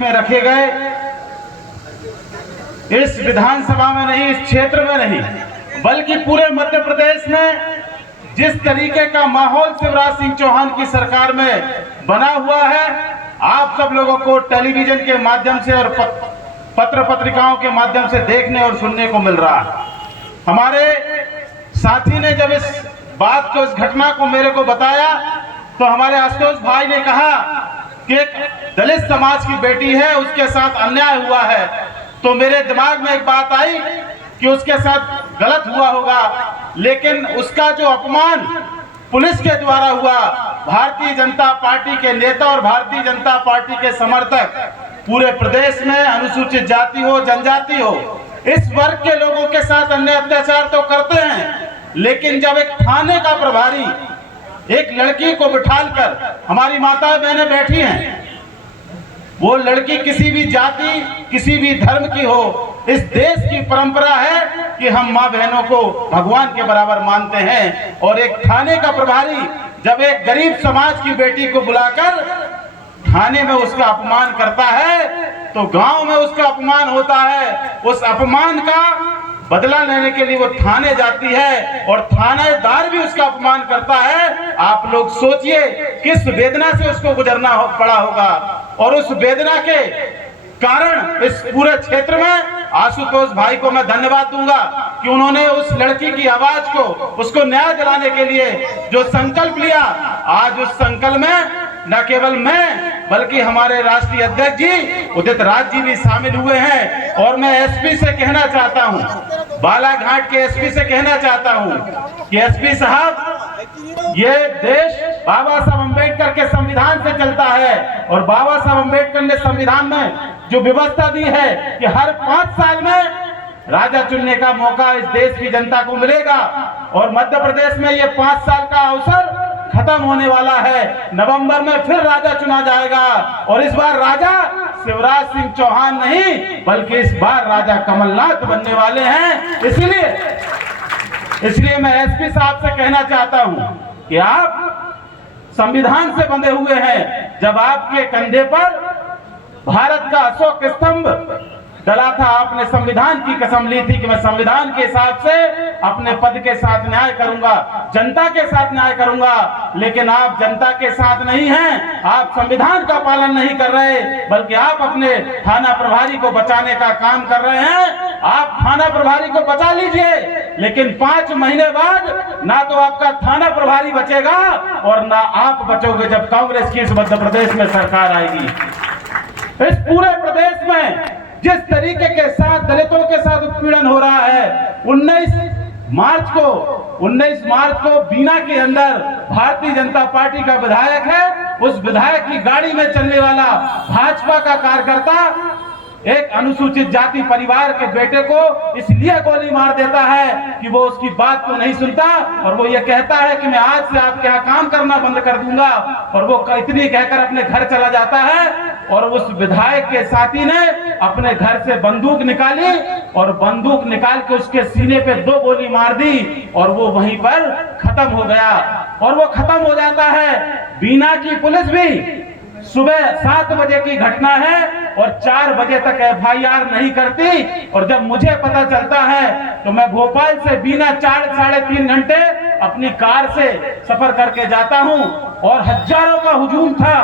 में रखे गए, इस विधानसभा में नहीं, इस क्षेत्र में नहीं, बल्कि पूरे मध्य प्रदेश में जिस तरीके का माहौल शिवराज सिंह चौहान की सरकार में बना हुआ है, आप सब लोगों को टेलीविजन के माध्यम से और पत्र पत्रिकाओं के माध्यम से देखने और सुनने को मिल रहा है। हमारे साथी ने जब इस बात को, इस घटना को मेरे को बताया, तो हमारे आशुतोष भाई ने कहा कि एक दलित समाज की बेटी है, उसके साथ अन्याय हुआ है। तो मेरे दिमाग में एक बात आई कि उसके साथ गलत हुआ होगा, लेकिन उसका जो अपमान पुलिस के द्वारा हुआ, भारतीय जनता पार्टी के नेता और भारतीय जनता पार्टी के समर्थक पूरे प्रदेश में, अनुसूचित जाति हो, जनजाति हो, इस वर्ग के लोगों के साथ अन्य अत्याचार तो करते हैं, लेकिन जब एक थाने का प्रभारी एक लड़की को बिठालकर, हमारी माता बहनें बैठी हैं, वो लड़की किसी भी जाति, किसी भी धर्म की हो, इस देश की परंपरा है कि हम माँ बहनों को भगवान के बराबर मानते हैं, और एक थाने का प्रभारी जब एक गरीब समाज की बेटी को बुलाकर थाने में उसका अपमान करता है, तो गांव में उसका अपमान होता है। उस अपमान का बदला लेने के लिए वो थाने जाती है और थानेदार भी उसका अपमान करता है। आप लोग सोचिए किस वेदना से उसको गुजरना पड़ा होगा, और उस वेदना के कारण इस पूरे क्षेत्र में आशुतोष भाई को मैं धन्यवाद दूंगा कि उन्होंने उस लड़की की आवाज को, उसको न्याय दिलाने के लिए जो संकल्प लिया, आज उस संकल्प में न केवल मैं बल्कि हमारे राष्ट्रीय अध्यक्ष जी उदित राज जी भी शामिल हुए हैं। और मैं एसपी से कहना चाहता हूं, बालाघाट के एसपी से कहना चाहता हूं कि एसपी साहब, ये देश बाबा साहब अम्बेडकर के संविधान से चलता है, और बाबा साहब अम्बेडकर ने संविधान में जो व्यवस्था दी है कि हर 5 साल में राजा चुनने का मौका इस देश की जनता को मिलेगा, और मध्य प्रदेश में ये 5 साल का अवसर खत्म होने वाला है। नवंबर में फिर राजा चुना जाएगा, और इस बार राजा शिवराज सिंह चौहान नहीं, बल्कि इस बार राजा कमलनाथ बनने वाले हैं। इसलिए मैं एसपी साहब से कहना चाहता हूं कि आप संविधान से बंधे हुए हैं। जब आपके कंधे पर भारत का अशोक स्तंभ डला था, आपने संविधान की कसम ली थी कि मैं संविधान के हिसाब से अपने पद के साथ न्याय करूंगा, जनता के साथ न्याय करूंगा। लेकिन आप जनता के साथ नहीं हैं, आप संविधान का पालन नहीं कर रहे, बल्कि आप अपने थाना प्रभारी को बचाने का काम कर रहे हैं। आप थाना प्रभारी को बचा लीजिए, लेकिन 5 महीने बाद ना तो आपका थाना प्रभारी बचेगा और ना आप बचोगे जब कांग्रेस की इस मध्य प्रदेश में सरकार आएगी। इस पूरे प्रदेश में जिस तरीके के साथ दलितों के साथ उत्पीड़न हो रहा है, 19 मार्च को बीना के अंदर भारतीय जनता पार्टी का विधायक है, उस विधायक की गाड़ी में चलने वाला भाजपा का कार्यकर्ता एक अनुसूचित जाति परिवार के बेटे को इसलिए गोली मार देता है कि वो उसकी बात को नहीं सुनता, और वो ये कहता है कि मैं आज से आपके यहाँ काम करना बंद कर दूंगा, और वो इतनी कहकर अपने घर चला जाता है। और उस विधायक के साथी ने अपने घर से बंदूक निकाली, और बंदूक निकाल के उसके सीने पे 2 गोली मार दी, और वो वहीं पर खत्म हो गया। और वो खत्म हो जाता है। बीना की पुलिस भी सुबह 7 बजे की घटना है और 4 बजे तक FIR नहीं करती, और जब मुझे पता चलता है तो मैं भोपाल से बीना 4-3.5 घंटे अपनी कार से सफर करके जाता हूं, और हजारों का हुजूम था।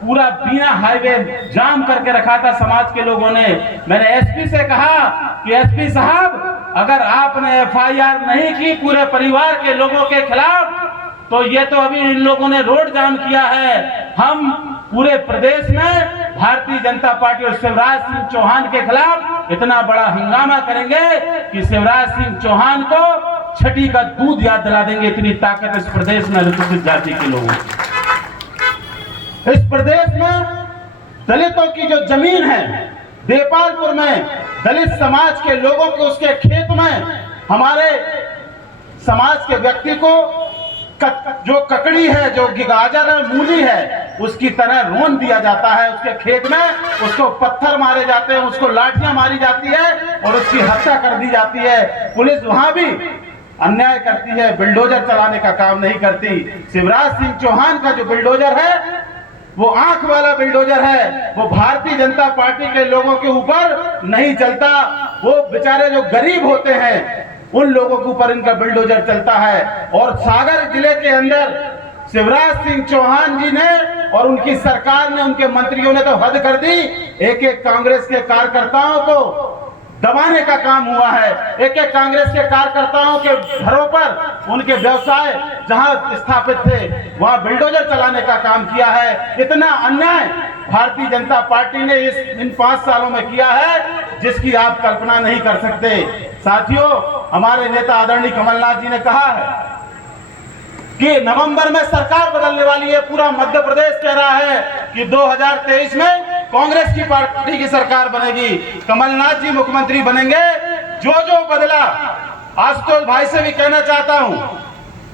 पूरा बीना हाईवे जाम करके रखा था समाज के लोगों ने। मैंने एसपी से कहा कि एसपी साहब, अगर आपने FIR नहीं की पूरे परिवार के लोगों के खिलाफ, तो ये तो अभी इन लोगों ने रोड जाम किया है। हम पूरे प्रदेश में भारतीय जनता पार्टी और शिवराज सिंह चौहान के खिलाफ इतना बड़ा हंगामा करेंगे कि शिवराज सिंह चौहान को छठी का दूध याद दिला देंगे। इतनी ताकत इस प्रदेश में अनुसूचित जाति के लोगों। इस प्रदेश में दलितों की जो जमीन है, देपालपुर में दलित समाज के लोगों को उसके खेत में हमारे समाज के व्यक्ति को जो ककड़ी है, जो गाजर है, मूली है, उसकी तरह रोन दिया जाता है। उसके खेत में उसको पत्थर मारे जाते हैं, उसको लाठियां मारी जाती है और उसकी हत्या कर दी जाती है। पुलिस वहां भी अन्याय करती है, बिल्डोजर चलाने का काम नहीं करती। शिवराज सिंह चौहान का जो बिल्डोजर है वो आंख वाला बिल्डोजर है, वो भारतीय जनता पार्टी के लोगों के ऊपर नहीं चलता। वो बेचारे जो गरीब होते हैं उन लोगों के ऊपर इनका बिल्डोजर चलता है। और सागर जिले के अंदर शिवराज सिंह चौहान जी ने और उनकी सरकार ने, उनके मंत्रियों ने तो हद कर दी। एक एक कांग्रेस के कार्यकर्ताओं को दबाने का काम हुआ है। एक एक कांग्रेस के कार्यकर्ताओं के घरों पर, उनके व्यवसाय जहां स्थापित थे वहां बिल्डोजर चलाने का काम किया है। इतना अन्याय भारतीय जनता पार्टी ने इन 5 सालों में किया है जिसकी आप कल्पना नहीं कर सकते। साथियों, हमारे नेता आदरणीय कमलनाथ जी ने कहा है कि नवंबर में सरकार बदलने वाली है। पूरा मध्य प्रदेश कह रहा है कि 2023 में कांग्रेस की पार्टी की सरकार बनेगी, कमलनाथ जी मुख्यमंत्री बनेंगे। जो जो बदला, आशुतोष भाई से भी कहना चाहता हूं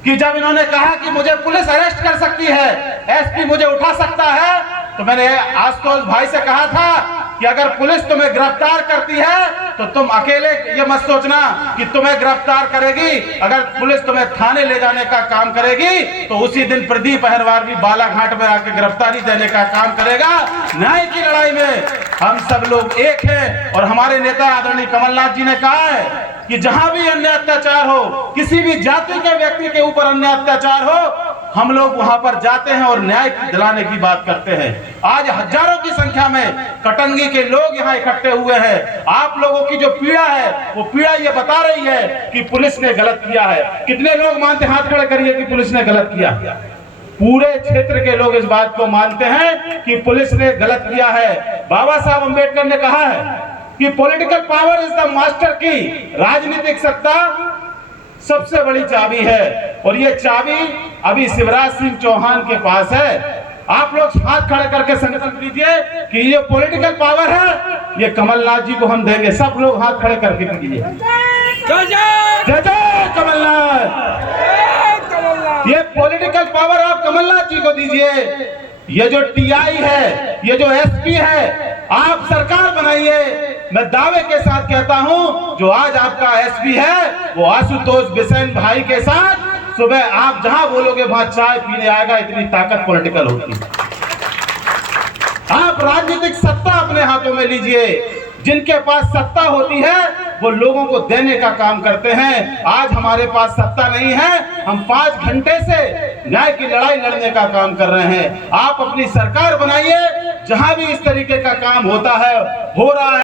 कि जब इन्होंने कहा कि मुझे पुलिस अरेस्ट कर सकती है, एसपी मुझे उठा सकता है, तो मैंने आशुतोष भाई से कहा था कि अगर पुलिस तुम्हें गिरफ्तार करती है तो तुम अकेले ये मत सोचना कि तुम्हें गिरफ्तार करेगी। अगर पुलिस तुम्हें थाने ले जाने का काम करेगी तो उसी दिन प्रदीप अहिरवार भी बालाघाट में आके गिरफ्तारी देने का काम करेगा। न्याय की लड़ाई में हम सब लोग एक हैं। और हमारे नेता आदरणीय कमलनाथ जी ने कहा है कि जहां भी अन्य अत्याचार हो, किसी भी जाति के व्यक्ति के ऊपर अन्य अत्याचार हो, हम लोग वहां पर जाते हैं और न्याय दिलाने की बात करते हैं। आज हजारों की संख्या में कटंगी के लोग यहाँ इकट्ठे हुए हैं। आप लोगों की जो पीड़ा है वो पीड़ा ये बता रही है कि पुलिस ने गलत किया है। कितने लोग मानते, हाथ खड़े करिए, कि पुलिस ने गलत किया? पूरे क्षेत्र के लोग इस बात को मानते हैं कि पुलिस ने गलत किया है। बाबा साहब अम्बेडकर ने कहा है कि political power is the master की, राजनीतिक सत्ता सबसे बड़ी चाबी है। और ये चाबी अभी शिवराज सिंह चौहान के पास है। आप लोग हाथ खड़े करके संकल्प लीजिए कि ये पॉलिटिकल पावर है, ये कमलनाथ जी को हम देंगे। सब लोग हाथ खड़े करके कीजिए, जय जय कमलनाथ। ये पॉलिटिकल पावर आप कमलनाथ जी को दीजिए। ये जो टीआई है, ये जो एसपी है, आप सरकार बनाइए। मैं दावे के साथ कहता हूं, जो आज आपका एसपी है वो आशुतोष बिसेन भाई के साथ सुबह आप जहां बोलोगे वहां चाय पीने आएगा। इतनी ताकत पॉलिटिकल होती है। आप राजनीतिक सत्ता अपने हाथों में लीजिए। जिनके पास सत्ता होती है वो लोगों को देने का काम करते हैं। आज हमारे पास सत्ता नहीं है, हम 5 घंटे से न्याय की लड़ाई लड़ने का काम कर रहे हैं। आप अपनी सरकार बनाइए, जहां भी इस तरीके का काम होता है, हो रहा है।